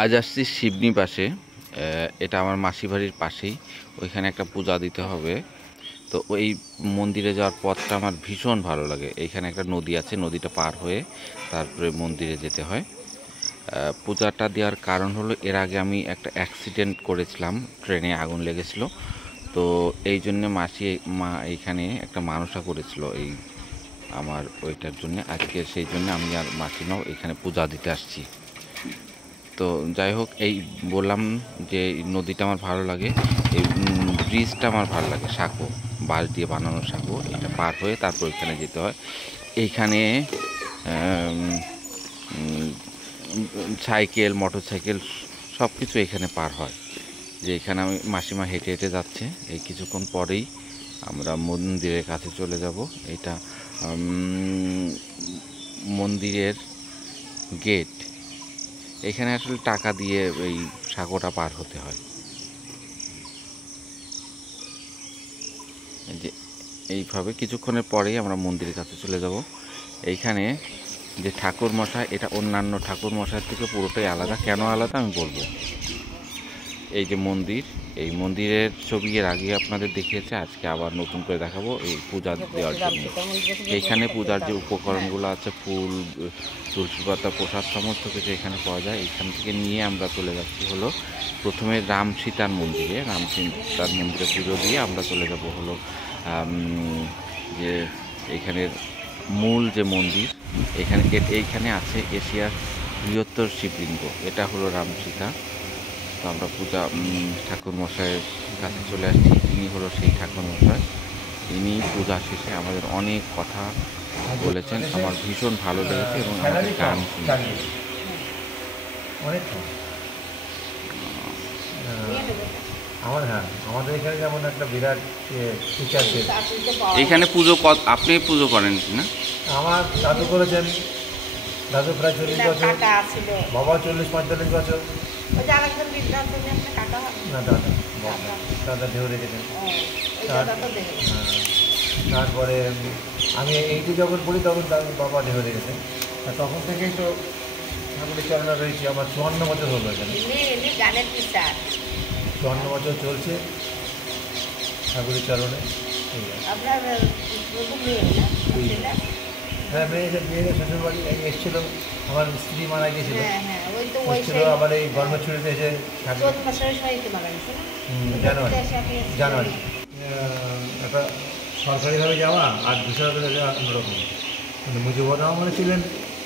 আজ আসছি শিবনি পাশে। এটা আমার মাসি বাড়ির পাশেই। ওইখানে একটা পূজা দিতে হবে। তো ওই মন্দিরে যাওয়ার পথটা আমার ভীষণ ভালো লাগে। এইখানে একটা নদী আছে, নদীটা পার হয়ে তারপরে মন্দিরে যেতে হয়। পূজাটা দেওয়ার কারণ হলো, এর আগে আমি একটা অ্যাক্সিডেন্ট করেছিলাম, ট্রেনে আগুন লেগেছিল। তো এই জন্যে মা এইখানে একটা মানসা করেছিল এই আমার ওইটার জন্য। আজকে সেই জন্য আমি আর মাসিমাও এখানে পূজা দিতে আসছি। তো যাই হোক, এই বললাম যে নদীটা আমার ভালো লাগে, এই ব্রিজটা আমার ভালো লাগে, সাঁকো, বাঁশ দিয়ে বানানো সাঁকো, এটা পার হয়ে তারপর এখানে যেতে হয়। এইখানে সাইকেল, মোটর সাইকেল সব কিছু এখানে পার হয়। যে এখানে আমি মাসিমা হেঁটে হেঁটে যাচ্ছে, এই কিছুক্ষণ পরেই আমরা মন্দিরের কাছে চলে যাব। এটা মন্দিরের গেট। এখানে আসলে টাকা দিয়ে এই সাঁকোটা পার হতে হয়। যে এইভাবে কিছুক্ষণের পরেই আমরা মন্দিরের কাছে চলে যাব। এইখানে যে ঠাকুর মশাই, এটা অন্যান্য ঠাকুর মশাইয়ের থেকে পুরোটাই আলাদা। কেন আলাদা আমি বলবো। এই যে মন্দির, এই মন্দিরের ছবি এর আগে আপনাদের দেখিয়েছে, আজকে আবার নতুন করে দেখাবো এই পূজা দেওয়ার জন্য। এইখানে পূজার যে উপকরণগুলো আছে, ফুল, তুলসী পাতা, প্রসাদ, সমস্ত কিছু এখানে পাওয়া যায়। এইখান থেকে নিয়ে আমরা চলে যাচ্ছি হলো প্রথমে রাম সীতার মন্দিরে। রাম সীতার মন্দিরে পুজো দিয়ে আমরা চলে যাব হলো যে এইখানের মূল যে মন্দির, এইখানে আছে এশিয়ার বৃহত্তর শিবলিঙ্গ, এটা হলো রাম সীতা। তো আমরা পূজা ঠাকুর মশাইয়ের কাছে চলে আসছি। ইনি হলো সেই ঠাকুর মশাই। ইনি পূজা শেষে আমাদের অনেক কথা বলেছেন, আমার ভীষণ ভালো লেগেছে এবং আমাদের গান শুনেছি। আমাদের এখানে যেমন একটা বিরাট টিচারদের এইখানে পুজো আপনি পুজো করেন না? আমার দাদু করেছেন, দাদু প্রায় 40 বছর, বাবা 40-45 বছর। না দাদা, দাদা ঢেউ রেখেছেন। তারপরে আমি এইটি যখন পড়ি তখন বাবা ঢেউ রেখেছেন। তখন থেকেই তো ঠাকুরের চরণে রয়েছি। আমার 54 বছর হলো এখানে, 54 বছর চলছে ঠাকুরের চরণে। হ্যাঁ, মেয়েদের শ্বশুরবাড়ি এসেছিল, আমার স্ত্রী মারা গিয়েছিল, আবার এই গর্ভছড়িতে এসে জানুয়ারি একটা সরকারিভাবে যাওয়া আর বেসরকারি যাওয়া অন্যরকম। মুজিবুর রহমান ছিলেন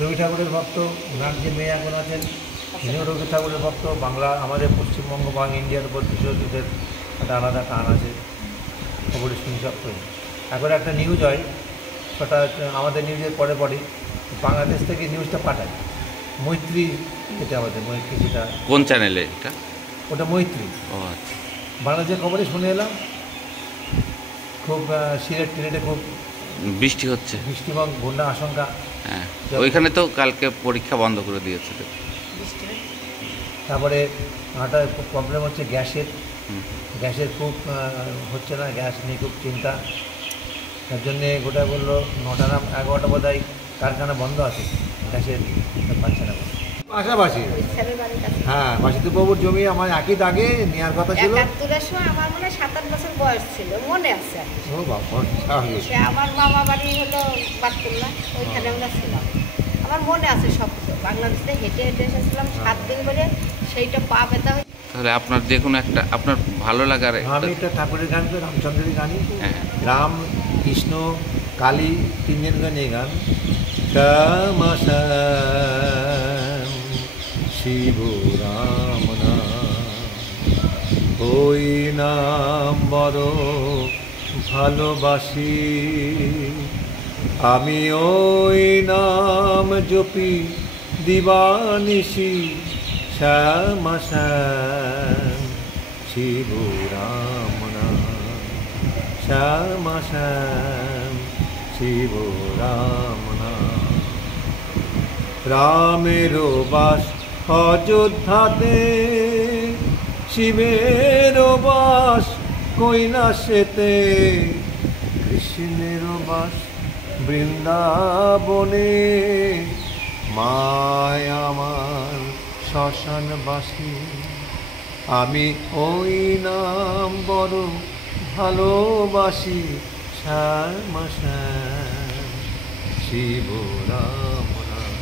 রবি ঠাকুরের ভক্ত, ওনার যে মেয়ে এখন আছেন তিনিও রবি ঠাকুরের ভক্ত। বাংলা, আমাদের পশ্চিমবঙ্গ বা ইন্ডিয়ার উপর বিশ্বযুদ্ধের একটা আলাদা টান আছে, খবরের শুনি সব করে। এখন একটা নিউজ হয়, সেটা আমাদের নিউজের পরে বাংলাদেশ থেকে নিউজটা পাঠায় মৈত্রী, এটা আমাদের মৈত্রী, যেটা কোন চ্যানেলে এটা? ওটা মৈত্রী। ও আচ্ছা। বাংলাদেশের খবরে শুনে এলাম খুব সিলেটে খুব বৃষ্টি হচ্ছে, বৃষ্টি এবং বন্যা আশঙ্কা। হ্যাঁ, ওইখানে তো কালকে পরীক্ষা বন্ধ করে দিয়েছে। তারপরে একটা খুব প্রবলেম হচ্ছে গ্যাসের খুব হচ্ছে না, গ্যাস নিয়ে খুব চিন্তা। তার জন্যে গোটা বললো 9টা না 11টা বোধহয় কারখানা বন্ধ আছে, গ্যাসের পাচ্ছে না। পাশাপাশি, হ্যাঁ, বাসিতবাবুর জমি আমার একই দাগে নেওয়ার কথা ছিল। আমার মনে 7-8 বছর বয়স ছিল, মনে আছে। ও বাবা, আমার মামা বাড়ি হলো বাটকুল্লা, ওইখানে আমরা ছিলাম। আমার মনে আছে সব কিছু। বাংলাদেশে হেঁটে হেঁটে এসেছিলাম 7 দিন করে, সেইটা পা ব্যথা হয়েছে। তাহলে আপনার যে কোনো একটা আপনার ভালো লাগার, আমি একটা ঠাকুরের গান তো রামচন্দ্রের গানই, হ্যাঁ, রাম, কৃষ্ণ, কালী, 3 জন গান এই গান। শ্যাম শ্যাম শিব রাম নাম, ওই নাম বড় ভালোবাসি, আমি ওই নাম জপি দিবানিশি। শ্যাম শ্যাম শিব রাম নাম, শ্যাম শ্যাম শিব রাম নাম। রামেরও বাস অযোধ্যাতে, শিবেরও বাস কৈলাসেতে, কৃষ্ণেরও বাস বৃন্দাবনে। মায় আমার শ্মশানবাসী। আমি ওই নাম বড় ভালোবাসি, শ্যামা শ্যাম শিব রাম রাম।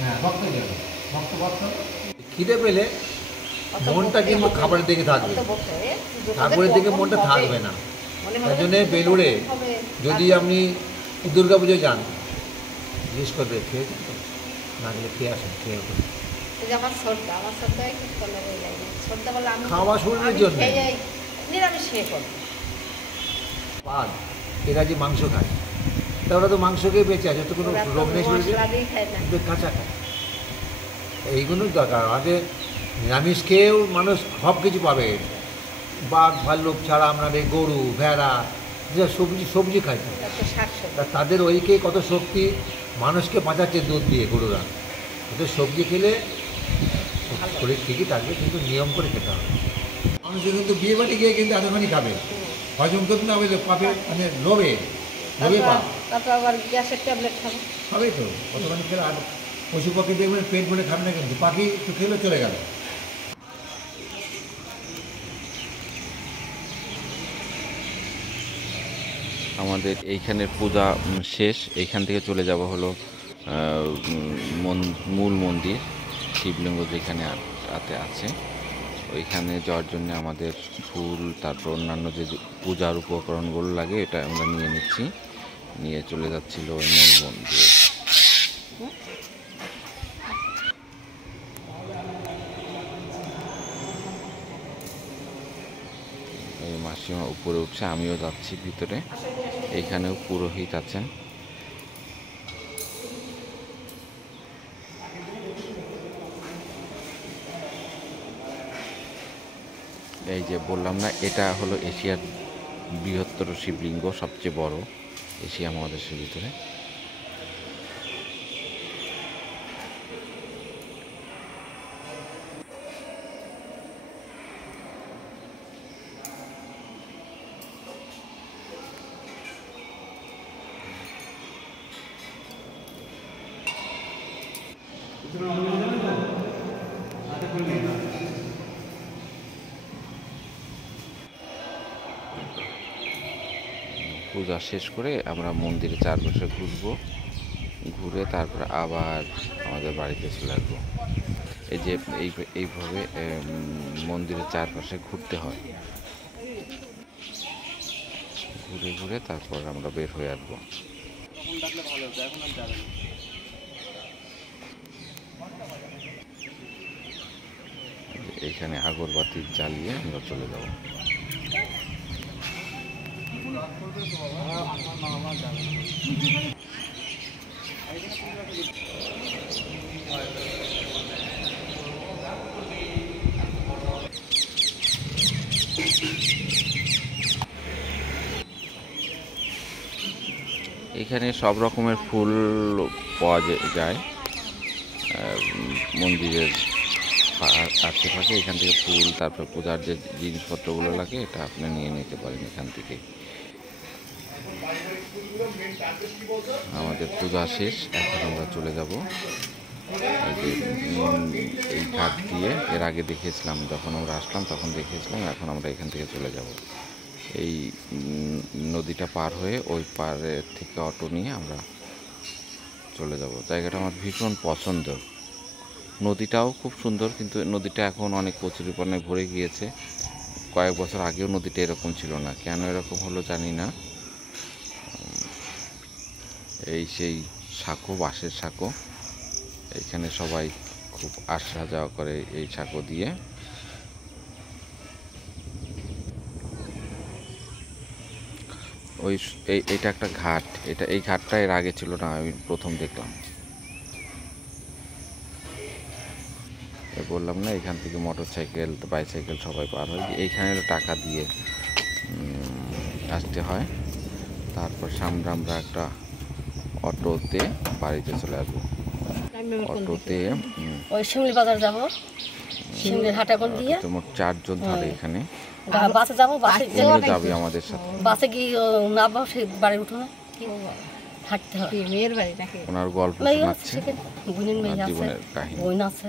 হ্যাঁ, ভক্ত যাবে, ভক্ত ভক্ত। খিদে পেলে মনটা কিন্তু খাবারের দিকে থাকবে, ঠাকুরের দিকে মনটা থাকবে না। তার জন্যে বেলুড়ে যদি আপনি দুর্গা পুজোয় যান, জিজ্ঞেস করবে খেয়েছেন তো, না গেলে খেয়ে আসেন, খেয়ে ওঠেন। খাওয়া শরীরের জন্য। পাল এরা যে মাংস খায়, তা ওরা তো মাংস খেয়ে বেঁচে আছে, তো কোনো রোগ নেই শরীরে, কিন্তু কাঁচা খায়। এইগুলোর দরকার। আমাদের নিরামিষ খেয়েও মানুষ সব কিছু পাবে, বাঘ ভাল্লুক ছাড়া আপনাদের গরু ভেড়া যেসব সবজি খায়, তাদের ওইকে কত শক্তি, মানুষকে বাঁচাচ্ছে দুধ দিয়ে গরুরা। ওদের সবজি খেলে শরীর ঠিকই থাকবে, কিন্তু নিয়ম করে খেতে হবে। মানুষের কিন্তু বিয়ে বাড়ি গিয়ে কিন্তু এতখানি খাবে, হজম করতে না হবে, পাবে মানে লোভে পা, তারপর আবার গ্যাসের ট্যাবলেট খাবে, খাবে তো কতখানি খেলে। আর পশু পাখি দেখবেন পেট ভরে খাবে না, কিন্তু পাখি একটু খেলে চলে গেল। আমাদের এইখানের পূজা শেষ। এইখান থেকে চলে যাব হলো মূল মন্দির, শিবলিঙ্গ যেখানে আছে, ওইখানে যাওয়ার জন্য আমাদের ফুল, তারপর অন্যান্য যে পূজার উপকরণগুলো লাগে এটা আমরা নিয়ে নিচ্ছি, নিয়ে চলে যাচ্ছিল ওই মূল মন্দিরে। এই মাসিমা উপরে উঠছে, আমিও যাচ্ছি ভিতরে। এইখানেও পুরোহিত আছেন। এই যে বললাম না, এটা হলো এশিয়ার বৃহত্তর শিবলিঙ্গ, সবচেয়ে বড় এশিয়া মহাদেশের ভিতরে। পূজা শেষ করে আমরা মন্দিরের চারপাশে ঘুরবো, ঘুরে তারপর আবার আমাদের বাড়িতে চলে আসবো। এই যে এইভাবে মন্দিরের চারপাশে ঘুরতে হয়, ঘুরে ঘুরে তারপর আমরা বের হয়ে আসবো। এইখানে আগরবাতি জ্বালিয়ে আমরা চলে যাব। এখানে সব রকমের ফুল পাওয়া যায় মন্দিরের আশেপাশে। এখান থেকে ফুল, তারপর পূজার যে জিনিসপত্রগুলো লাগে এটা আপনি নিয়ে নিতে পারেন এখান থেকে। আমাদের পূজা শেষ, এখন আমরা চলে যাব এই ঘাট দিয়ে। এর আগে দেখিয়েছিলাম, যখন আমরা আসলাম তখন দেখিয়েছিলাম। এখন আমরা এখান থেকে চলে যাব, এই নদীটা পার হয়ে ওই পাড়ের থেকে অটো নিয়ে আমরা চলে যাব। জায়গাটা আমার ভীষণ পছন্দ, নদীটাও খুব সুন্দর, কিন্তু নদীটা এখন অনেক কচুরিপানায় ভরে গিয়েছে। কয়েক বছর আগেও নদীটা এরকম ছিল না, কেন এরকম হলো জানি না। এই সেই সাঁকো, বাঁশের সাঁকো, এইখানে সবাই খুব আসা যাওয়া করে এই সাঁকো দিয়ে। এইটা একটা ঘাট, এই ঘাটটা এর আগে ছিল না, আমি প্রথম দেখলাম। বললাম না, এখান থেকে মোটর সাইকেল, বাইসাইকেল সবাই পার হয়। এইখানে টাকা দিয়ে আসতে হয়। তারপর সামনে আমরা একটা অটোতে বাড়িতে চলে আসবো। অটোতে ওই শিমলি বাজার যাবো, শিমলির হাটে কোন দিয়ে তোমার 4 জন ধরে এখানে বাসে যাবো, বাসে যাবে আমাদের সাথে। বাসে গিয়ে নামবো, সেই বাড়ি উঠো না, হাঁটতে হয়। কি মেয়ের বাড়ি নাকি? ওনার গল্প মেয়ে আছে শোনাচ্ছে, সেখানে, বোনের মেয়ে ওনার আছে, জীবনের কাহিনী। বোন আছে,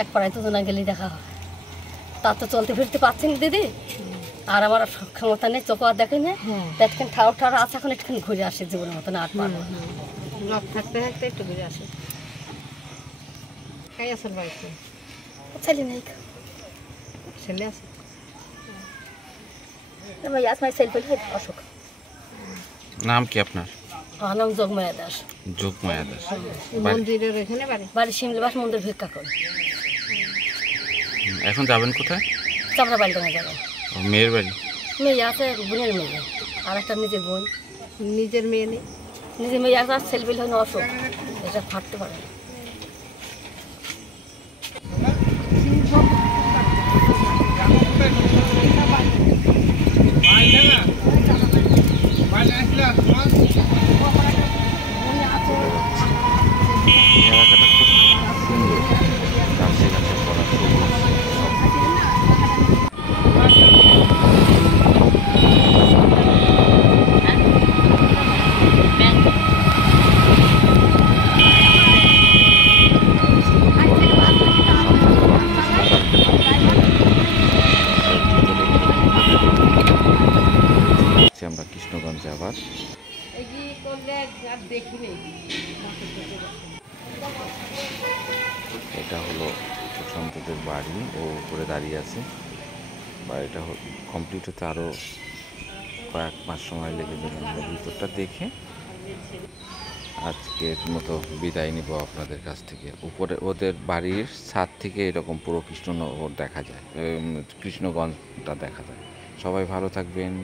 এক পাড়ায় তো না গেলেই দেখা হয়। তা তো চলতে ফিরতে পারছেন দিদি, আর আমার ক্ষমতা নেই, চোখ আর দেখে না, একখান ঠাড়ো ঠাড়ো আছে, এখন একটুখানি ঘুরে আসে জীবনের মতন আট পাড়া। লোক থাকতে থাকতে একটু ঘুরে আসে। কাই আছেন বাড়িতে? ছেলে নেই, ছেলে আছে? মেয়ে আছে, ছেলে পেলে অসুখ। নাম কি আপনার? আমার নাম যোগমায়া দাস, যোগমায়া দাস। মন্দিরের এখানে বাড়ি? বাড়ি শিমলিবাস মন্দির ভিক্ষা করে। এখন যাবেন কোথায়? চাপড়া বাড়ি ডাঙা যাবে। ও, মেয়ের বাড়ি। মেয়ে আছে, বোনের মেয়ে, আর একটা নিজের বোন। নিজের মেয়ে নেই? নিজের মেয়ে আছে, ছেলে পেলে হয় না অসুখ, এটা ফাটতে পারে না। এই এলাকাটা খুব সুন্দর, গাছে গাছে ভরা সবুজ সব। আমরা কৃষ্ণগঞ্জে আবার এগিয়ে করলে আর দেখি নেই। এটা হলো প্রশান্তদের বাড়ি, ও উপরে দাঁড়িয়ে আছে। বাড়িটা কমপ্লিট হতে আরও কয়েক মাস সময় লেগে যাবে। আমরা ভিতরটা দেখে আজকের মতো বিদায় নিব আপনাদের কাছ থেকে। উপরে ওদের বাড়ির ছাদ থেকে এরকম পুরো কৃষ্ণনগর দেখা যায়, কৃষ্ণগঞ্জটা দেখা যায়। সবাই ভালো থাকবেন।